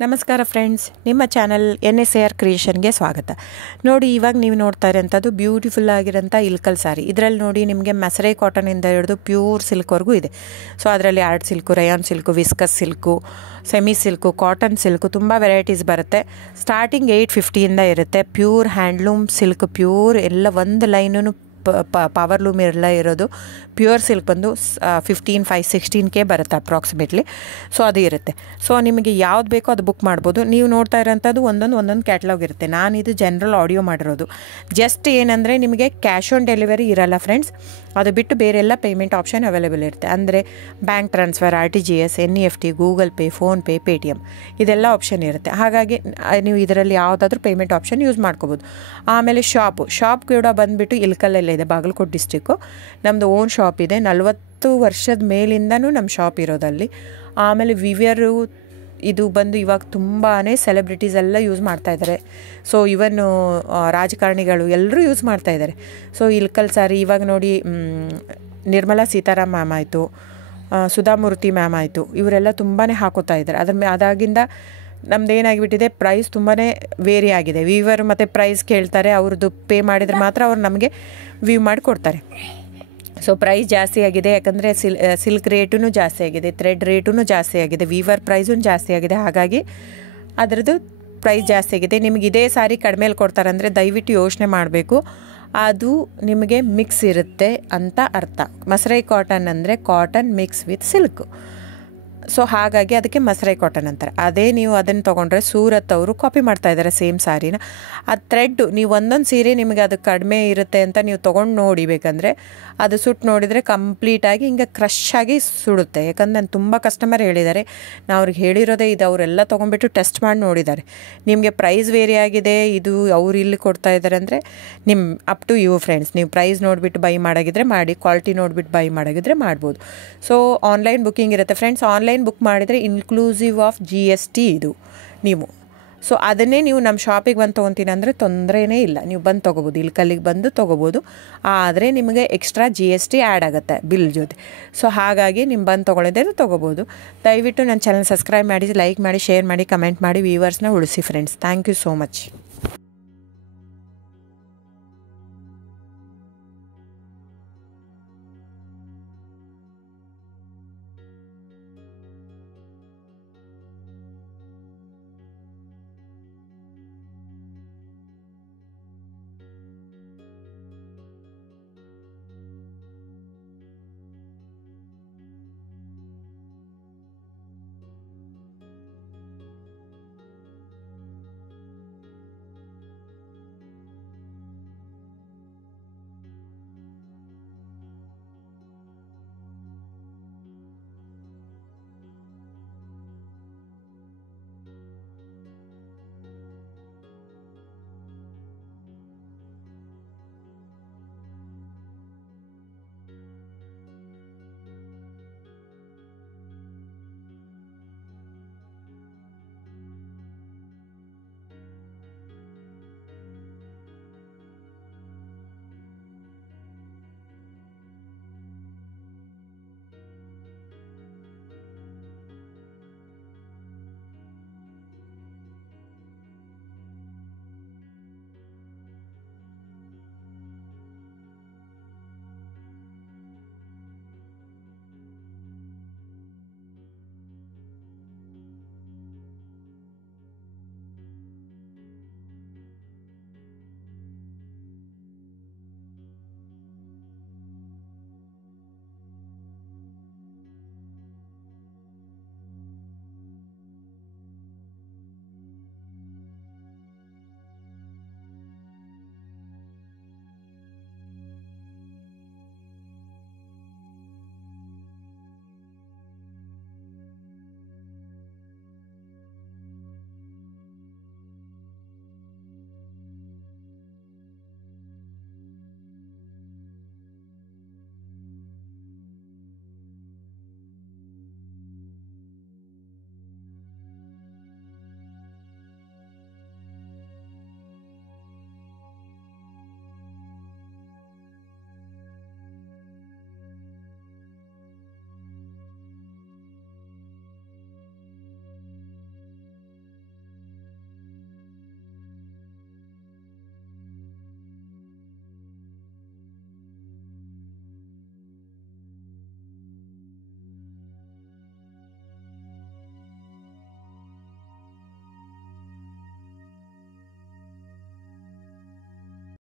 ನಮಸ್ಕಾರ ಫ್ರೆಂಡ್ಸ್, ನಿಮ್ಮ channel NSAR ಕ್ರಿಯೇಷನ್ಗೆ ಸ್ವಾಗತ. ನೋಡಿ, ಇವಾಗ ನೀವು ನೋಡ್ತಾ ಇರೋಂಥದ್ದು ಬ್ಯೂಟಿಫುಲ್ ಆಗಿರೋಂಥ ಇಲ್ಕಲ್ ಸಾರಿ. ಇದರಲ್ಲಿ ನೋಡಿ ನಿಮಗೆ ಮಸರೈ ಕಾಟನಿಂದ ಹಿಡಿದು ಪ್ಯೂರ್ ಸಿಲ್ಕ್ವರೆಗೂ ಇದೆ. ಸೊ ಅದರಲ್ಲಿ art silk, Riyan silk, viscus silk, semi silk, cotton silk ತುಂಬ ವೆರೈಟೀಸ್ ಬರುತ್ತೆ. ಸ್ಟಾರ್ಟಿಂಗ್ 850ಇಂದ ಇರುತ್ತೆ. ಪ್ಯೂರ್ ಹ್ಯಾಂಡ್ಲೂಮ್ ಸಿಲ್ಕ್, ಪ್ಯೂರ್ ಎಲ್ಲ ಒಂದು ಲೈನು ಪವರ್ ಲೂಮ್ ಎಲ್ಲ ಇರೋದು. ಪ್ಯೂರ್ ಸಿಲ್ಕ್ ಬಂದು 16K ಬರುತ್ತೆ ಅಪ್ರಾಕ್ಸಿಮೇಟ್ಲಿ. ಸೊ ಅದು ಇರುತ್ತೆ. ಸೊ ನಿಮಗೆ ಯಾವ್ದು ಬೇಕೋ ಅದು ಬುಕ್ ಮಾಡ್ಬೋದು. ನೀವು ನೋಡ್ತಾ ಇರೋಂಥದ್ದು ಒಂದೊಂದು ಕ್ಯಾಟ್ಲಾಗ್ ಇರುತ್ತೆ. ನಾನಿದು ಜನರಲ್ ಆಡಿಯೋ ಮಾಡಿರೋದು. ಜಸ್ಟ್ ಏನಂದರೆ ನಿಮಗೆ ಕ್ಯಾಶ್ ಆನ್ ಡೆಲಿವರಿ ಇರಲ್ಲ ಫ್ರೆಂಡ್ಸ್. ಅದು ಬಿಟ್ಟು ಬೇರೆಲ್ಲ ಪೇಮೆಂಟ್ ಆಪ್ಷನ್ ಅವೈಲೇಬಲ್ ಇರುತ್ತೆ. ಅಂದರೆ bank transfer, RTGS, NEFT, Google pay, PhonePe, Paytm ಇದೆಲ್ಲ ಆಪ್ಷನ್ ಇರುತ್ತೆ. ಹಾಗಾಗಿ ನೀವು ಇದರಲ್ಲಿ ಯಾವುದಾದ್ರೂ ಪೇಮೆಂಟ್ ಆಪ್ಷನ್ ಯೂಸ್ ಮಾಡ್ಕೋಬೋದು. ಆಮೇಲೆ ಶಾಪ್ ಕೂಡ ಬಂದುಬಿಟ್ಟು ಇಲ್ಕಲ್ಲೆಲ್ಲ ಇದೆ, ಬಾಗಲಕೋಟೆ ಡಿಸ್ಟಿಕ್ಕು. ನಮ್ಮದು ಓನ್ ಶಾಪ್ ಇದೆ. 40 ವರ್ಷದ ಮೇಲಿಂದನೂ ನಮ್ಮ ಶಾಪ್ ಇರೋದಲ್ಲಿ. ಆಮೇಲೆ ವಿವಿಯರು ಇದು ಬಂದು ಇವಾಗ ತುಂಬಾ ಸೆಲೆಬ್ರಿಟೀಸ್ ಎಲ್ಲ ಯೂಸ್ ಮಾಡ್ತಾಯಿದ್ದಾರೆ. ಸೊ ಇವನ್ನು ರಾಜಕಾರಣಿಗಳು ಎಲ್ಲರೂ ಯೂಸ್ ಮಾಡ್ತಾಯಿದ್ದಾರೆ. ಸೊ ಇಲ್ಕಲ್ ಸಾರಿ ಇವಾಗ ನೋಡಿ, ನಿರ್ಮಲಾ ಸೀತಾರಾಮ್ ಮ್ಯಾಮ್ ಆಯಿತು, ಸುಧಾಮೂರ್ತಿ ಮ್ಯಾಮ್ ಆಯಿತು, ಇವರೆಲ್ಲ ತುಂಬಾ ಹಾಕೋತಾ ಇದ್ದಾರೆ. ಅದಾಗಿಂದ ನಮ್ದು ಏನಾಗಿಬಿಟ್ಟಿದೆ, ಪ್ರೈಸ್ ತುಂಬಾ ವೇರಿ ಆಗಿದೆ. ವೀವರ್ ಮತ್ತು ಪ್ರೈಸ್ ಕೇಳ್ತಾರೆ, ಅವ್ರದ್ದು ಪೇ ಮಾಡಿದರೆ ಮಾತ್ರ ಅವ್ರು ನಮಗೆ ವ್ಯೂ ಮಾಡಿ ಕೊಡ್ತಾರೆ. ಸೊ ಪ್ರೈಸ್ ಜಾಸ್ತಿ ಆಗಿದೆ, ಯಾಕಂದರೆ ಸಿಲ್ಕ್ ರೇಟೂ ಜಾಸ್ತಿ ಆಗಿದೆ, ಥ್ರೆಡ್ ರೇಟೂ ಜಾಸ್ತಿ ಆಗಿದೆ, ವೀವರ್ ಪ್ರೈಸೂ ಜಾಸ್ತಿ ಆಗಿದೆ. ಹಾಗಾಗಿ ಅದರದ್ದು ಪ್ರೈಸ್ ಜಾಸ್ತಿ ಆಗಿದೆ. ನಿಮಗೆ ಇದೇ ಸಾರಿ ಕಡಿಮೆಲಿ ಕೊಡ್ತಾರಂದರೆ ದಯವಿಟ್ಟು ಯೋಚನೆ ಮಾಡಬೇಕು. ಅದು ನಿಮಗೆ ಮಿಕ್ಸ್ ಇರುತ್ತೆ ಅಂತ ಅರ್ಥ. ಮಸರೈ ಕಾಟನ್ ಅಂದರೆ cotton mix with silk. So ಹಾಗಾಗಿ ಅದಕ್ಕೆ ಮಸರೈ ಕಾಟನ್ ಅಂತಾರೆ. ಅದೇ ನೀವು ಅದನ್ನು ತೊಗೊಂಡ್ರೆ ಸೂರತ್ ಅವರು ಕಾಪಿ ಮಾಡ್ತಾಯಿದ್ದಾರೆ ಸೇಮ್ ಸಾರಿನ. ಆ ಥ್ರೆಡ್ಡು ನೀವು ಒಂದೊಂದು ಸೀರೆ ನಿಮಗೆ ಅದು ಕಡಿಮೆ ಇರುತ್ತೆ ಅಂತ ನೀವು ತೊಗೊಂಡು ನೋಡಿ, ಬೇಕಂದರೆ ಅದು ಸುಟ್ಟು ನೋಡಿದರೆ ಕಂಪ್ಲೀಟಾಗಿ ಹಿಂಗೆ ಕ್ರಶ್ ಆಗಿ ಸುಡುತ್ತೆ. ಯಾಕಂದ್ರೆ ನಾನು ತುಂಬ ಕಸ್ಟಮರ್ ಹೇಳಿದ್ದಾರೆ, ನಾವು ಅವ್ರಿಗೆ ಹೇಳಿರೋದೇ ಇದು. ಅವರೆಲ್ಲ ತೊಗೊಂಡ್ಬಿಟ್ಟು ಟೆಸ್ಟ್ ಮಾಡಿ ನೋಡಿದ್ದಾರೆ. ನಿಮಗೆ ಪ್ರೈಸ್ ವೇರಿ ಆಗಿದೆ, ಇದು ಅವ್ರು ಇಲ್ಲಿ ಕೊಡ್ತಾ ಇದ್ದಾರೆ ಅಂದರೆ ನಿಮ್ಮ ಅಪ್ ಟು ಯು ಫ್ರೆಂಡ್ಸ್. ನೀವು ಪ್ರೈಸ್ ನೋಡಿಬಿಟ್ಟು ಬೈ ಮಾಡೋಗಿದ್ರೆ ಮಾಡಿ, ಕ್ವಾಲಿಟಿ ನೋಡಿಬಿಟ್ಟು ಬೈ ಮಾಡೋಗಿದ್ರೆ ಮಾಡ್ಬೋದು. ಸೊ ಆನ್ಲೈನ್ ಬುಕ್ಕಿಂಗ್ ಇರುತ್ತೆ ಫ್ರೆಂಡ್ಸ್. ಆನ್ಲೈನ್ ಬುಕ್ ಮಾಡಿದರೆ ಇನ್ಕ್ಲೂಸಿವ್ ಆಫ್ GST ಇದು ನೀವು. ಸೊ ಅದನ್ನೇ ನೀವು ನಮ್ಮ ಶಾಪಿಗೆ ಬಂದು ತೊಗೊತೀನಿ ಅಂದರೆ ತೊಂದರೆನೇ ಇಲ್ಲ, ನೀವು ಬಂದು ತೊಗೋಬೋದು, ಇಲ್ಕಲ್ಲಿಗೆ ಬಂದು ತೊಗೋಬೋದು. ಆದರೆ ನಿಮಗೆ ಎಕ್ಸ್ಟ್ರಾ GST ಆ್ಯಡ್ ಆಗುತ್ತೆ ಬಿಲ್ ಜೊತೆ. ಸೊ ಹಾಗಾಗಿ ನೀವು ಬಂದು ತೊಗೊಳ್ಳೋದೇ ತೊಗೋಬೋದು. ದಯವಿಟ್ಟು ನನ್ನ ಚಾನಲ್ ಸಬ್ಸ್ಕ್ರೈಬ್ ಮಾಡಿ, ಲೈಕ್ ಮಾಡಿ, ಶೇರ್ ಮಾಡಿ, ಕಮೆಂಟ್ ಮಾಡಿ, ವ್ಯೂವರ್ಸ್ನ ಉಳಿಸಿ friends. Thank you so much.